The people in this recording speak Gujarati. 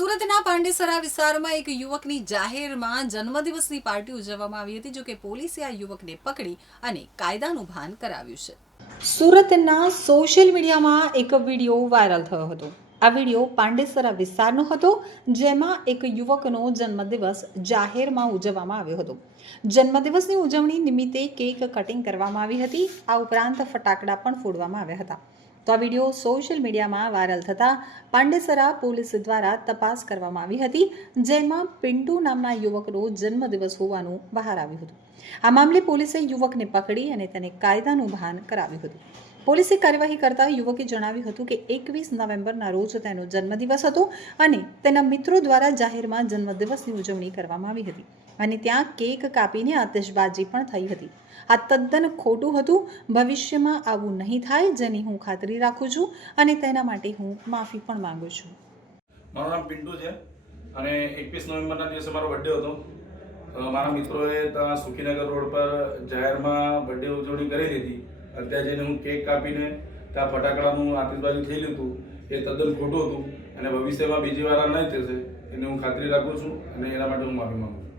સુરતના પાંડેસરા વિસ્તારમાં એક યુવકની જાહેરમાં જન્મદિવસની પાર્ટી ઉજવવામાં આવી હતી, જોકે પોલીસે આ યુવકને પકડી અને કાયદાનું ભાન કરાવ્યું છે. સુરતના સોશિયલ મીડિયામાં એક વીડિયો વાયરલ થયો હતો. આ વીડિયો પાંડેસરા વિસ્તારનો હતો, જેમાં એક યુવકનો જન્મદિવસ જાહેરમાં ઉજવવામાં આવ્યો હતો. જન્મદિવસની ઉજવણી નિમિત્તે કેક કટિંગ કરવામાં આવી હતી. આ ઉપરાંત ફટાકડા પણ ફોડવામાં આવ્યા હતા. તો આ વીડિયો સોશિયલ મીડિયામાં વાયરલ થતાં પાંડેસરા પોલીસ દ્વારા તપાસ કરવામાં આવી હતી, જેમાં પિન્ટુ નામના યુવકનો જન્મદિવસ હોવાનું બહાર આવ્યું હતું. આ મામલે પોલીસે યુવકને પકડી અને તેને કાયદાનું ભાન કરાવ્યું હતું. પોલીસે કાર્યવાહી કરતા યુવકે જણાવ્યું હતું કે એકવીસ નવેમ્બરના રોજ તેનો જન્મદિવસ હતો અને તેના મિત્રો દ્વારા જાહેરમાં જન્મદિવસની ઉજવણી કરવામાં આવી હતી અને ત્યાં કેક કાપીને આતશબાજી પણ થઈ હતી. આ તદ્દન ખોટું હતું. ભવિષ્યમાં આવું નહીં થાય, જેની હું ખાતરી રાખું છું અને તેના માટે હું માફી પણ માંગુ છું. મારું નામ પિન્ટુ છે અને એકવીસ નવેમ્બરના દિવસે મારો બર્થડે હતો. મારા મિત્રોએ ત્યાં સુખીનગર રોડ પર જાહેરમાં બર્થડે ઉજવણી કરી દીધી અત્યારે જઈને હું કેક કાપીને ત્યાં ફટાકડાનું આતિશબાજી થયેલું હતું. એ તદ્દન ખોટું હતું અને ભવિષ્યમાં બીજી વાર નહીં થશે. એની હું ખાતરી રાખું છું અને એના માટે હું માફી માંગુ